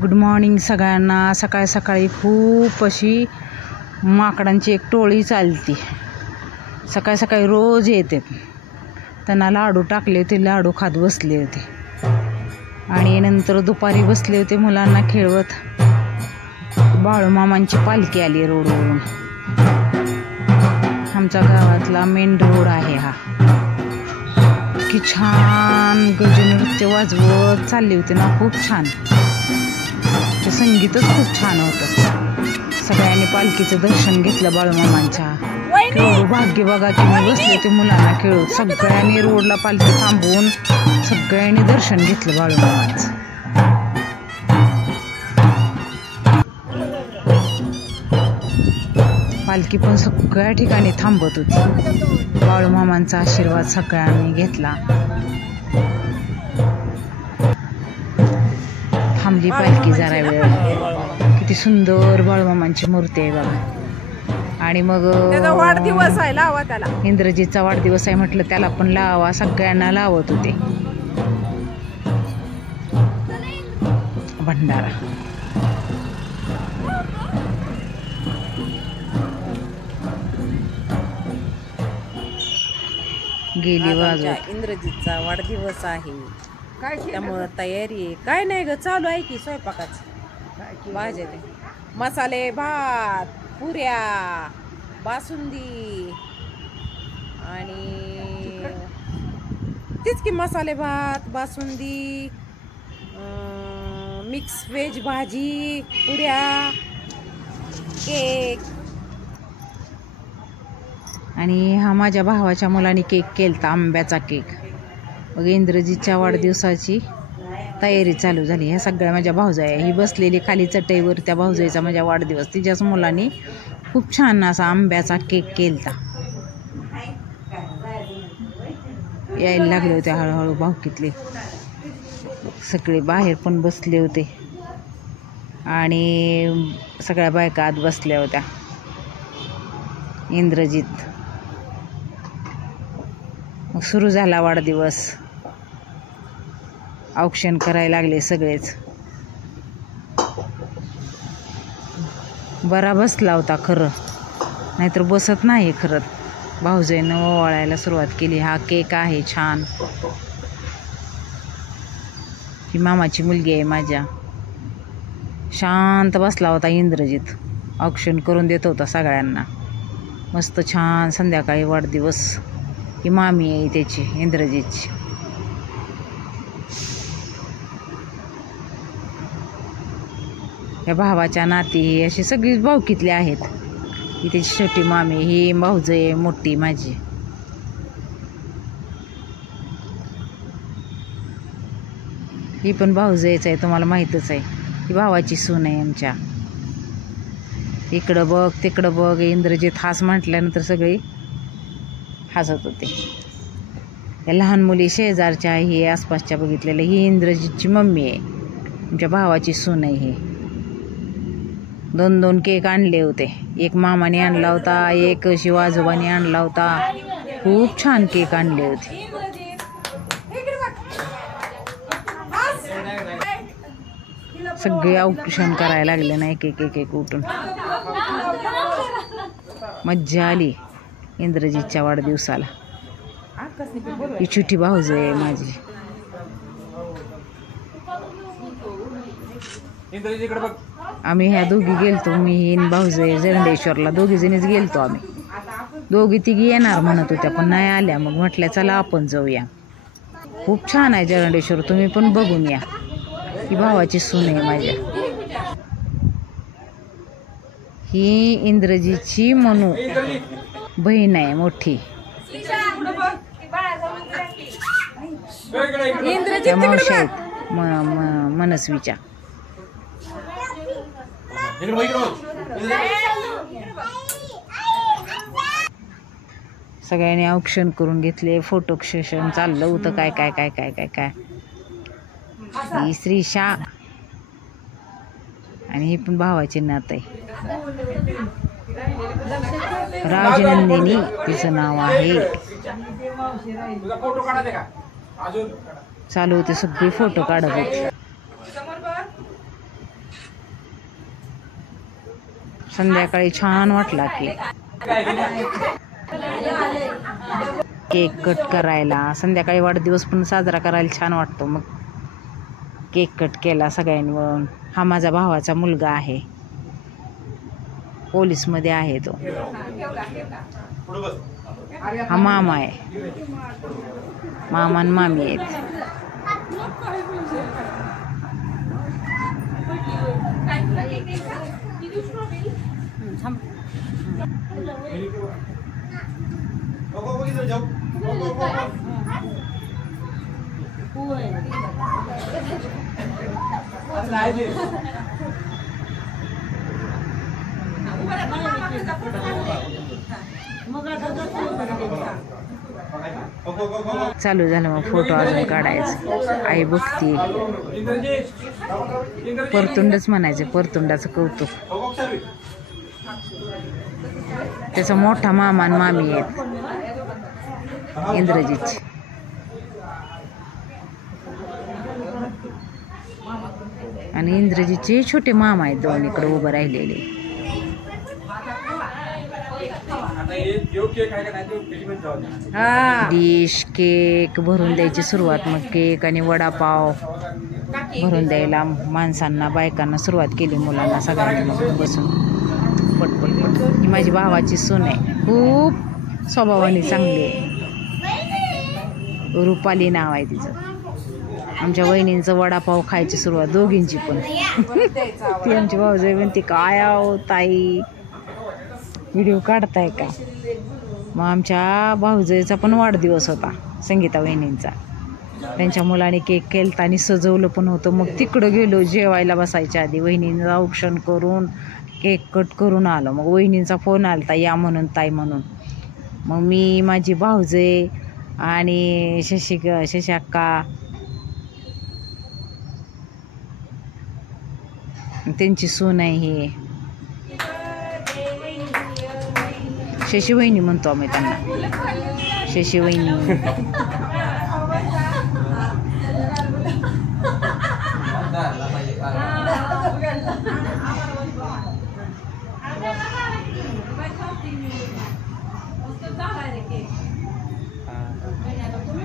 Good morning सगळ्यांना। सकाळी सकाळी खूप अशी माकडांची एक टोळी चालती। सकाळी सकाळी रोज येते। त्यांना लाडू टाकले होते, लाडू खात बसले होते आणि नंतर दुपारी बसले होते मुलांना खेळवत। बाळूमामांची पालखी आली रोडवरून। आमच्या गावातला मेन रोड आहे हा। की छान गजनृत्य वाजवत चालली होती ना, खूप छान। ते संगीतच खूप छान होतं। सगळ्यांनी पालखीचं दर्शन घेतलं बाळूमामांच्या। एवढं भाग्य बघा की मी बसले होते मुलांना खेळत। सगळ्यांनी रोडला पालखी थांबवून सगळ्यांनी दर्शन घेतलं बाळूमामांचं। पालखी पण सगळ्या ठिकाणी थांबत होती। बाळूमामांचा आशीर्वाद सगळ्यांनी घेतला। थांबली पालखी जरा वेळ। किती सुंदर बाळूमामांची मूर्ती आहे बघा। आणि मग वाढदिवस आहे, लावा त्याला। इंद्रजीतचा वाढदिवस आहे म्हटलं त्याला पण लावा। सगळ्यांना लावत होते भंडारा। गेली वाजवत। इंद्रजीतचा वाढदिवस आहे त्यामुळे तयारी आहे। काय नाही ग, चालू आहे की स्वयंपाकाच। भाज्या ते मसाले भात, पुऱ्या, बासुंदी आणि तीच की मसाले भात, बासुंदी, मिक्स व्हेज भाजी, पुऱ्या, केक। आणि हा माझ्या भावाच्या मुलाने केक केलता, आंब्याचा केक। मग इंद्रजीतच्या वाढदिवसाची तयारी चालू झाली। ह्या सगळ्या माझ्या भाऊजाई, ही बसलेली खाली चटईवर त्या भाऊजाईचा माझ्या वाढदिवस। तिच्याच मुलाने खूप छान असा आंब्याचा केक केलता। यायला लागले होते हळूहळू भावकीतले सगळे। बाहेर पण बसले होते आणि सगळ्या बायका आत बसल्या होत्या। इंद्रजीत मग सुरू झाला वाढदिवस। औक्षण करायला लागले सगळेच। बरा बसला होता खरं, नाहीतर बसत नाही खरं। भाऊजाईनं ओवाळायला सुरुवात केली। हा केक आहे छान। ही मामाची मुलगी आहे माझ्या। शांत बसला होता इंद्रजीत, औक्षण करून देत होता सगळ्यांना। मस्त छान संध्याकाळी वाढदिवस। ही मामी आहे त्याची, इंद्रजीतची। या भावाच्या नाती ही अशी सगळीच भावकीतली आहेत। ही त्याची छोटी मामी, ही भाऊजाई मोठी माझी। ही पण भाऊजाईच आहे, तुम्हाला माहीतच आहे। ही भावाची सून आहे आमच्या। इकडं बघ तिकडं बघ। इंद्रजीत हास म्हटल्यानंतर सगळे हसत होते। या लहान मुली शेजारच्या, ही आसपासच्या बघितलेल्या। ही इंद्रजीतची मम्मी आहे, आमच्या भावाची सून आहे। ही 2 केक आणले होते। एक मामाने आणला होता, एक शिवाजोबाने आणला होता। खूप छान केक आणले होते। सगळे औक्षण करायला लागले ना, एक एक एक एक उठून। मज्जा आली इंद्रजीतच्या वाढदिवसाला। ही छोटी भाऊजाई आहे माझी। आम्ही ह्या दोघी गेलतो, मी ही भाऊजाई जरंडेश्वरला। दोघी जणीच गेलतो आम्ही। दोघी तिघी येणार म्हणत होत्या पण नाही आल्या। मग म्हटलं चला आपण जाऊया। खूप छान आहे जरंडेश्वर, तुम्ही पण बघून या। ही भावाची सून आहे माझ्या। ही इंद्रजीतची मनू बहीण आहे मोठी। त्या मावशी आहेत मनस्वीच्या। सगळ्यांनी औक्षण करून घेतले। फोटो सेशन चाललं होतं। काय काय काय काय काय काय ही श्रीशा आणि ही पण भावाची नात आहे। राजनंदिनी तिचं नाव आहे। चालू होते सगळे फोटो काढत होते। संध्याकाळी छान वाटला केक कट करायला. संध्याकाळी वाढदिवस पण साजरा करायला छान वाटतो. मग केक कट केला सगळ्यांनी मिळून. हा माझा भावाचा मुलगा आहे, पोलीसमध्ये आहे तो. हा मामा आहे, मामा आणि मामी आहेत. चालू झालं मग फोटो अजून काढायचं. आई बघती, परतुंडच म्हणायचं, परतुंडाचं कौतुक. त्याचा मोठा मामा आणि मामी आहेत इंद्रजीतचे. आणि इंद्रजीतचे छोटे मामा आहेत दोन इकडे उभं राहिलेले. डिश केक भरून द्यायची सुरुवात. मग केक आणि वडापाव भरून द्यायला माणसांना, बायकांना सुरुवात केली, मुलांना सगळ्यांनी मग बसून पटपट. ही माझी भावाची सून आहे, खूप स्वभावाने चांगली आहे. रुपाली नाव आहे तिचं. आमच्या वहिनींचं वडापाव खायची सुरुवात, दोघींची पण. ती आमची भाऊजाई म्हणते, काय आहो ताई, व्हिडिओ काढताय का? मग आमच्या भाऊजाईचा पण वाढदिवस होता, संगीता वहिनींचा. त्यांच्या मुलाने केक केलता आणि सजवलं पण होतं. मग तिकडं गेलो जेवायला बसायच्या आधी. वहिनींचं औक्षण करून केक कट करून आलो. मग वहिनींचा फोन आलता या म्हणून, ताई म्हणून. मग मी, माझी भाऊजाई आणि शशी अक्का, त्यांची सून आहे ही शशी वहिनी म्हणतो आम्ही त्यांना, शशी वहिनी.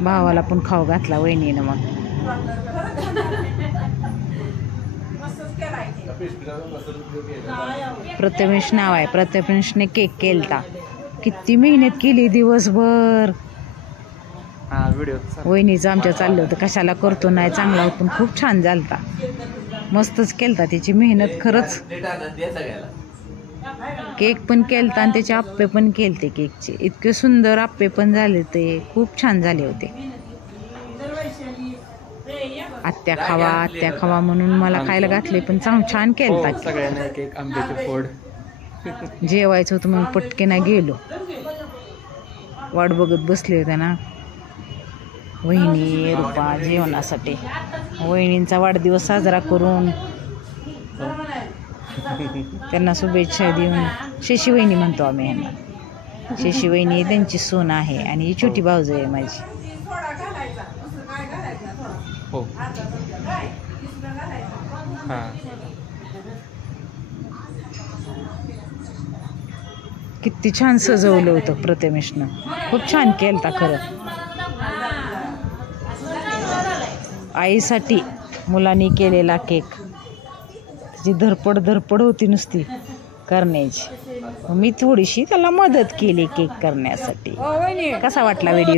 भावाला पण खाऊ घातला वहिनीनं. मग प्रथमेश नाव आहे, प्रथमेशने केक केलता. किती मेहनत केली दिवसभर. वहिनीचं आमच्या चाललं होतं, कशाला करतो नाही, चांगला होता पण खूप छान झालता, मस्तच केलता. त्याची मेहनत खरंच. केक पण केलता आणि त्याचे आप्पे पण केलते केकचे. इतके सुंदर आप्पे पण झाले, ते खूप छान झाले होते. आत्या खावा म्हणून मला खायला घातले, पण छान केलता. सगळ्यांना एक एक आंब्याचे फोड. जेवायचं होतं मग पटकेना गेलो. वाट बघत बसले होते ना वहिनी रुपा जेवणासाठी. वहिनींचा वाढदिवस साजरा करून त्यांना शुभेच्छा देऊन, शशी वहिनी म्हणतो आम्ही यांना. शशी वहिनी त्यांची सून आहे आणि ही छोटी भाऊजाई आहे माझी. हो. किती छान सजवलं होतं प्रथमेशनं, खूप छान केलता खरं. आईसाठी मुलांनी केलेला केक, त्याची धडपड होती नुसती करण्याची. मी थोडीशी त्याला मदत केली केक करण्यासाठी. कसा वाटला व्हिडिओ?